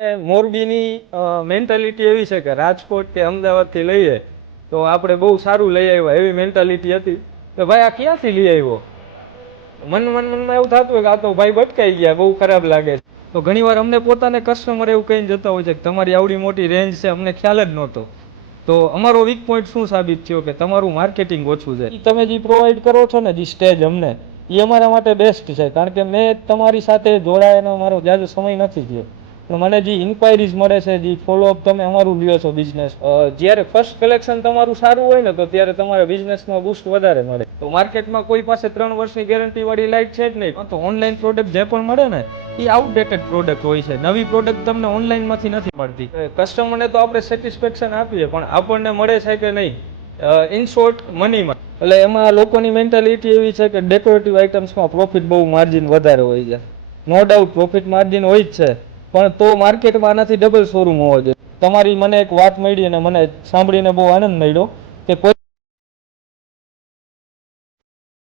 મોરબીની મેન્ટાલિટી એવી છે કે રાજકોટ કે અમદાવાદથી લઈએ તો આપણે બહુ સારું લઈ આવ્યા એવી મેન્ટાલિટી હતી કે ભાઈ આ ક્યાંથી લઈ આવ્યો. મનમાં એવું થતું હોય કે આ તો ભાઈ ભટકાઈ ગયા, બહુ ખરાબ લાગે છે. તો ઘણીવાર અમને પોતાને કસ્ટમર એવું કહીને જતા હોય છે કે તમારી આવડી મોટી રેન્જ છે, અમને ખ્યાલ જ નહોતો. તો અમારો વીક પોઈન્ટ શું સાબિત થયો કે તમારું માર્કેટિંગ ઓછું છે. તમે જે પ્રોવાઈડ કરો છો ને જે સ્ટેજ અમને, એ અમારા માટે બેસ્ટ છે. કારણ કે મેં તમારી સાથે જોડાયાનો મારો જ્યાદો સમય નથી થયો, પણ મને જે ઇન્ક્વાયરીઝ મળે છે, જે ફોલોઅપ તમે અમારું લ્યો છો બિઝનેસ, જ્યારે ફર્સ્ટ કલેક્શન તમારું સારું હોય ને તો ત્યારે તમારા બિઝનેસમાં બૂસ્ટ વધારે મળે. તો માર્કેટમાં કોઈ પાસે 3 વર્ષની ગેરંટી વાળી લાઇટ છે જ નહીં. તો ઓનલાઈન પ્રોડક્ટ જે પણ મળે ને એ આઉટડેટેડ પ્રોડક્ટ હોય છે. નવી પ્રોડક્ટ તમને ઓનલાઈનમાંથી નથી મળતી. કસ્ટમરને તો આપણે સેટિસ્ફેક્શન આપીએ, પણ આપણને મળે છે કે નહીં, ઇન શોર્ટ મનીમાં. એટલે એમાં લોકોની મેન્ટાલિટી એવી છે કે ડેકોરેટિવ આઇટમ્સમાં પ્રોફિટ બહુ માર્જિન વધારે હોય છે. નો ડાઉટ પ્રોફિટ માર્જિન હોય જ છે, પણ તો માર્કેટમાં આનાથી ડબલ શોરૂમ હોવો જોઈએ. તમારી મને એક વાત મળી અને મને સાંભળીને બહુ આનંદ મળ્યો કે કોઈ